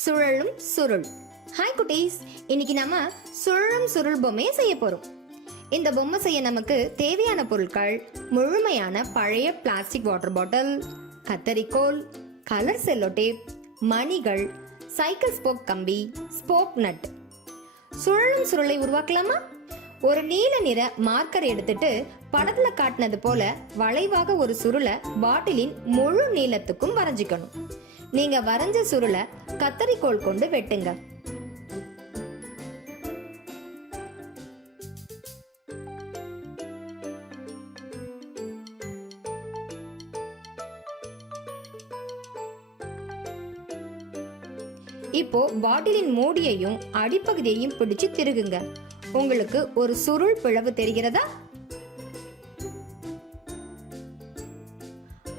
சுழலும் சுருள். ஹாய் குட்டீஸ், இன்னைக்கு நம்ம சுழலும் சுருள் பொம்மையை செய்ய போறோம். இந்த பொம்மை செய்ய நமக்கு தேவையான பொருட்கள் முழுமையான பழைய பிளாஸ்டிக் வாட்டர் பாட்டில், கத்தரிக்கோல், கலர் செல்லோ டேப், மணிகள், சைக்கிள் ஸ்போக் கம்பி, ஸ்போக் நட். சுழலும் சுருளை உருவாக்கலாமா? ஒரு நீல நிற மார்க்கர் எடுத்துட்டு படத்துல காட்டினது போல வளைவாக ஒரு சுருளை பாட்டிலின் முழு நீளத்துக்கும் வரைஞ்சிக்கணும். நீங்க வரைஞ்ச சுருளை கத்தரிக்கோல் கொண்டு வெட்டுங்க. இப்போ பாட்டிலின் மூடியையும் அடிப்பகுதியையும் பிடிச்சு திருகுங்க. உங்களுக்கு ஒரு சுருள் பிளவு தெரிகிறதா?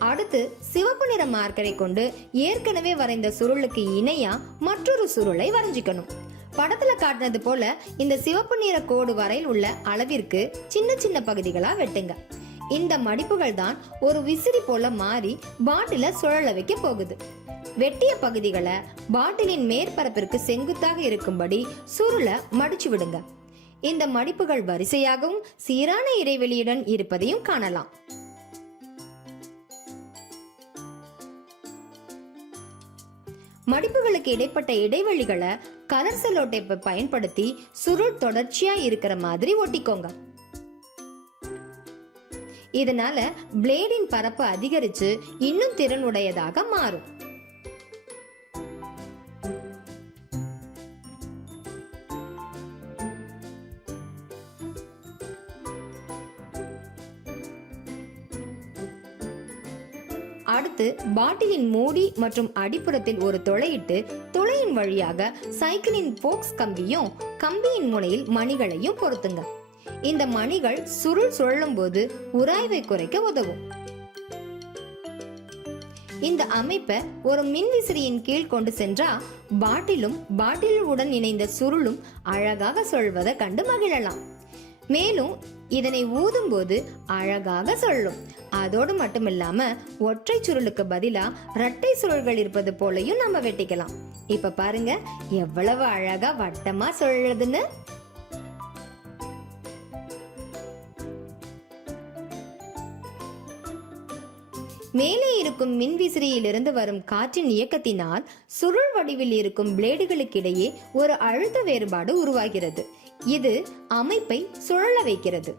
அடுத்து சிவப்பு நிற மார்க்கரை கொண்டு ஏற்கனவே வரைந்த சுருளுக்கு இணையா மற்றொரு சுருளை வரைஞ்சிக்கணும். படத்துல காட்டினது போல இந்த சிவப்பு நிற கோடு வரையில் உள்ள அளவிற்கு சின்ன சின்ன பகுதிகளா வெட்டுங்க. இந்த மடிப்புகள் தான் ஒரு விசிறி போல மாறி பாட்டில சுழல வைக்க போகுது. வெட்டிய பகுதிகளை பாட்டிலின் மேற்பரப்பிற்கு செங்குத்தாக இருக்கும்படி சுருளை மடிச்சு விடுங்க. இந்த மடிப்புகள் வரிசையாகவும் சீரான இடைவெளியுடன் இருப்பதையும் காணலாம். மடிப்புகளுக்கு இடைப்பட்ட இடைவெளிகளை கலர் செல்லோ டேப்பை பயன்படுத்தி சுருள் தொடர்ச்சியா இருக்கிற மாதிரி ஒட்டிக்கோங்க. இதனால பிளேடின் பரப்பு அதிகரிச்சு இன்னும் திறனுடையதாக மாறும். அடுத்து பாட்டிலின் மூடி மற்றும் அடிப்புறத்தில் ஒரு துளையிட்டு துளையின் வழியாக சைக்கிளின் போக்ஸ் கம்பியும் கம்பியின் முனையில் மணிகளையும் பொருத்துங்க. இந்த மணிகள் சுருள் சுழலும் போது உராய்வை குறைக்க உதவும். இந்த அமைப்பை ஒரு மின்விசிறியின் கீழ் கொண்டு சென்றா பாட்டிலுடன் இணைந்த சுருளும் அழகாக சுழல்வதை கண்டு மகிழலாம். மேலும் இதனை ஊதும் போது அழகாக சுழலும். அதோடு மட்டுமில்லாம ஒற்றை சுருளுக்கு பதிலா இரட்டை சுருள்கள் இருப்பது போலையும் நம்ம வெட்டிக்கலாம். இப்ப பாருங்க எவ்வளவு அழகா வட்டமா சுழலுதுன்னு. மேலே இருக்கும் மின்விசிறியிலிருந்து வரும் காற்றின் இயக்கத்தினால் சுருள் வடிவில் இருக்கும் பிளேடுகளுக்கிடையே ஒரு அழுத்த வேறுபாடு உருவாகிறது. இது அமைப்பை சுழல வைக்கிறது.